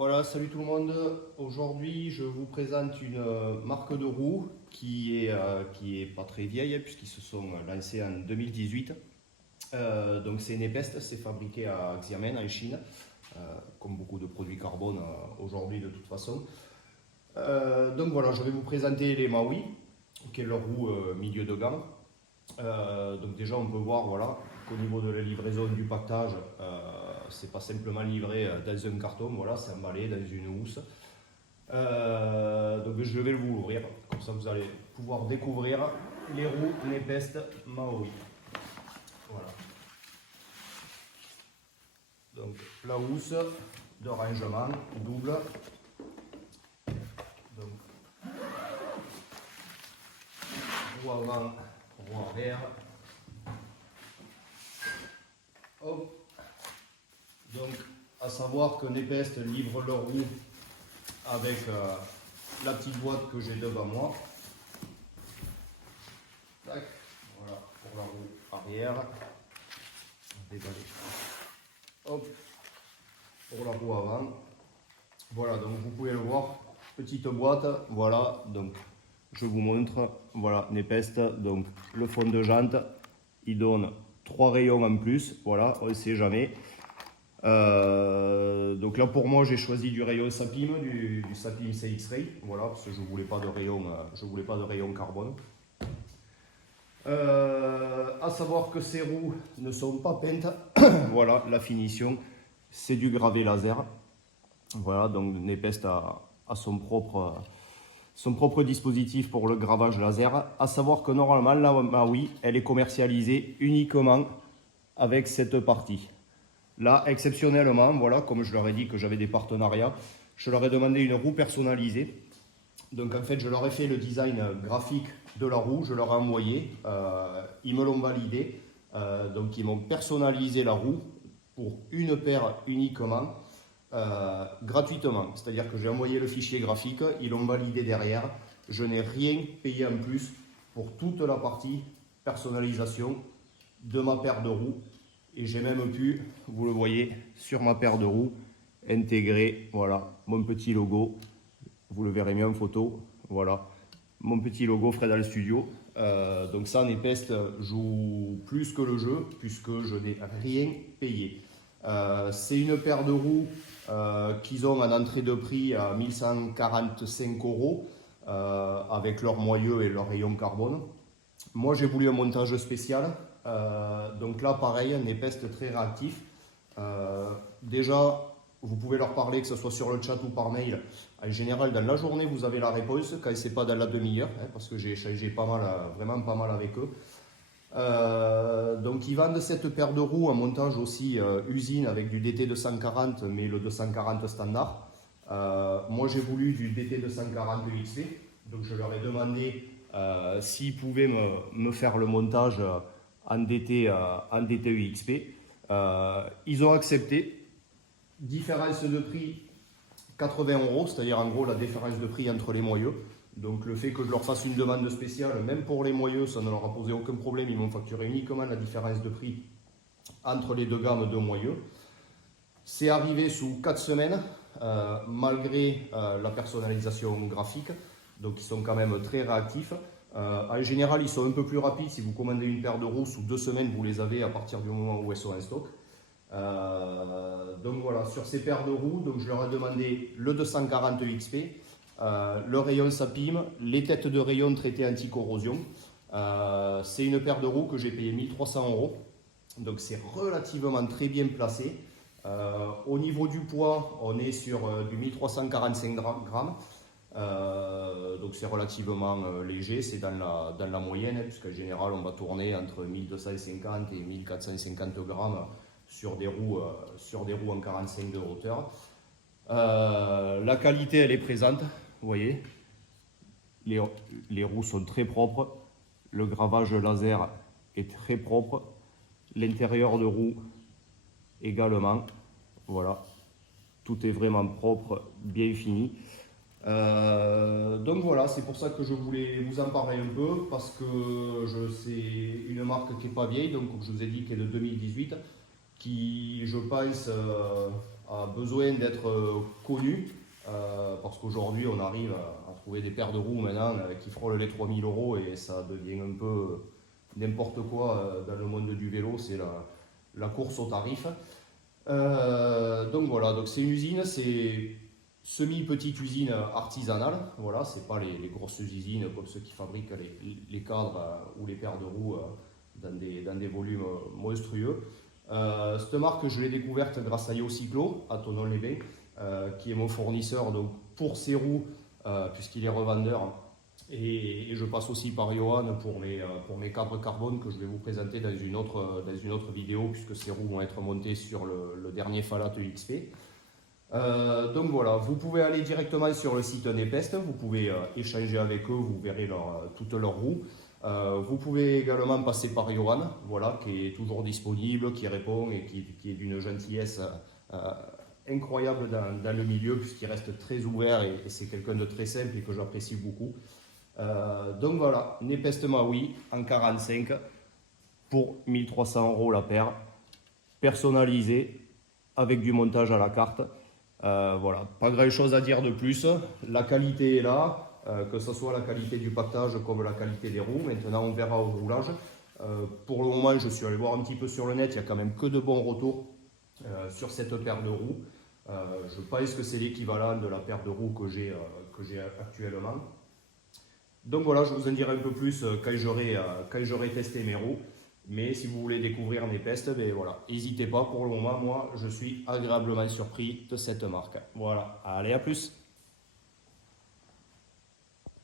Voilà, salut tout le monde. Aujourd'hui, je vous présente une marque de roues qui est pas très vieille puisqu'ils se sont lancés en 2018. Donc c'est Nepest, c'est fabriqué à Xiamen en Chine, comme beaucoup de produits carbone aujourd'hui de toute façon. Donc voilà, je vais vous présenter les Maui, qui est leur roue milieu de gamme. Donc déjà on peut voir voilà, qu'au niveau de la livraison du pactage, c'est pas simplement livré dans un carton, voilà, c'est emballé dans une housse. Donc je vais vous l'ouvrir, comme ça vous allez pouvoir découvrir les roues Nepest Maui. Voilà. Donc la housse de rangement double. Donc roue avant, roue arrière. Hop. Donc à savoir que Nepest livre leur roue avec la petite boîte que j'ai devant moi. Tac, voilà pour la roue arrière. Déballer. Hop, pour la roue avant. Voilà, donc vous pouvez le voir, petite boîte, voilà, donc je vous montre, voilà, Nepest, donc le fond de jante, il donne 3 rayons en plus, voilà, on ne sait jamais. Donc là pour moi j'ai choisi du rayon Sapim, du Sapim CX-Ray, voilà, parce que je voulais pas de rayon carbone. À savoir que ces roues ne sont pas peintes, voilà, la finition, c'est du gravé laser. Voilà, donc Nepest a son propre dispositif pour le gravage laser. À savoir que normalement, la Maui, elle est commercialisée uniquement avec cette partie. Là, exceptionnellement, voilà, comme je leur ai dit que j'avais des partenariats, je leur ai demandé une roue personnalisée. Donc en fait, je leur ai fait le design graphique de la roue, je leur ai envoyé, ils me l'ont validé. Donc ils m'ont personnalisé la roue pour une paire uniquement. Gratuitement, c'est-à-dire que j'ai envoyé le fichier graphique, ils l'ont validé derrière, je n'ai rien payé en plus pour toute la partie personnalisation de ma paire de roues et j'ai même pu, vous le voyez, sur ma paire de roues, intégrer, voilà, mon petit logo, vous le verrez mieux en photo, voilà, mon petit logo Fredal Studio. Donc ça, Nepest joue plus que le jeu puisque je n'ai rien payé. C'est une paire de roues qu'ils ont en entrée de prix à 1145 € avec leur moyeu et leur rayon carbone. Moi j'ai voulu un montage spécial, donc là pareil, Nepest très réactif. Déjà, vous pouvez leur parler, que ce soit sur le chat ou par mail. En général, dans la journée, vous avez la réponse, quand ce n'est pas dans la demi-heure, hein, parce que j'ai échangé pas mal, vraiment pas mal avec eux. Donc ils vendent cette paire de roues en montage aussi usine avec du DT 240 mais le 240 standard. Moi j'ai voulu du DT 240 XP, donc je leur ai demandé s'ils pouvaient me faire le montage en DT UXP. Ils ont accepté. Différence de prix 80 €, c'est-à-dire en gros la différence de prix entre les moyeux. Donc le fait que je leur fasse une demande spéciale, même pour les moyeux, ça ne leur a posé aucun problème. Ils m'ont facturé uniquement la différence de prix entre les deux gammes de moyeux. C'est arrivé sous 4 semaines, malgré la personnalisation graphique. Donc ils sont quand même très réactifs. En général, ils sont un peu plus rapides. Si vous commandez une paire de roues, sous 2 semaines, vous les avez à partir du moment où elles sont en stock. Donc voilà, sur ces paires de roues, donc je leur ai demandé le 240 XP, le rayon Sapim, les têtes de rayon traitées anti-corrosion. C'est une paire de roues que j'ai payé 1300 €, donc c'est relativement très bien placé. Au niveau du poids, on est sur du 1345 grammes. Donc c'est relativement léger, c'est dans la moyenne, puisqu'en général on va tourner entre 1250 et 1450 grammes sur des roues en 45 de hauteur. La qualité elle est présente, vous voyez, les roues sont très propres, le gravage laser est très propre, l'intérieur de roue également, voilà, tout est vraiment propre, bien fini. Donc voilà, c'est pour ça que je voulais vous en parler un peu, parce que c'est une marque qui n'est pas vieille, donc comme je vous ai dit, qui est de 2018, qui je pense a besoin d'être connu. Parce qu'aujourd'hui, on arrive à trouver des paires de roues maintenant qui frôlent les 3000 euros et ça devient un peu n'importe quoi dans le monde du vélo, c'est la course au tarif. Donc voilà, donc c'est une usine, c'est semi-petite usine artisanale, voilà, c'est pas les grosses usines comme ceux qui fabriquent les cadres ou les paires de roues dans des volumes monstrueux. Cette marque, je l'ai découverte grâce à YoCyclo, à Thonon-les-Bains, qui est mon fournisseur donc, pour ces roues, puisqu'il est revendeur. Et je passe aussi par Johan pour mes cadres carbone que je vais vous présenter dans une autre vidéo, puisque ces roues vont être montées sur le dernier Falat XP. Donc voilà, vous pouvez aller directement sur le site Nepest, vous pouvez échanger avec eux, vous verrez toutes leurs roues. Vous pouvez également passer par Johan, voilà, qui est toujours disponible, qui répond et qui est d'une gentillesse incroyable dans le milieu, puisqu'il reste très ouvert et c'est quelqu'un de très simple et que j'apprécie beaucoup. Donc voilà, Nepest Maui en 45 pour 1300 € la paire, personnalisé avec du montage à la carte. Voilà, pas grand chose à dire de plus. La qualité est là, que ce soit la qualité du pactage comme la qualité des roues. Maintenant, on verra au roulage. Pour le moment, je suis allé voir un petit peu sur le net, il n'y a quand même que de bons retours sur cette paire de roues. Je pense que c'est l'équivalent de la paire de roues que j'ai actuellement. Donc voilà, je vous en dirai un peu plus quand j'aurai testé mes roues. Mais si vous voulez découvrir Nepest, ben voilà, n'hésitez pas. Pour le moment, moi, je suis agréablement surpris de cette marque. Voilà, allez, à plus!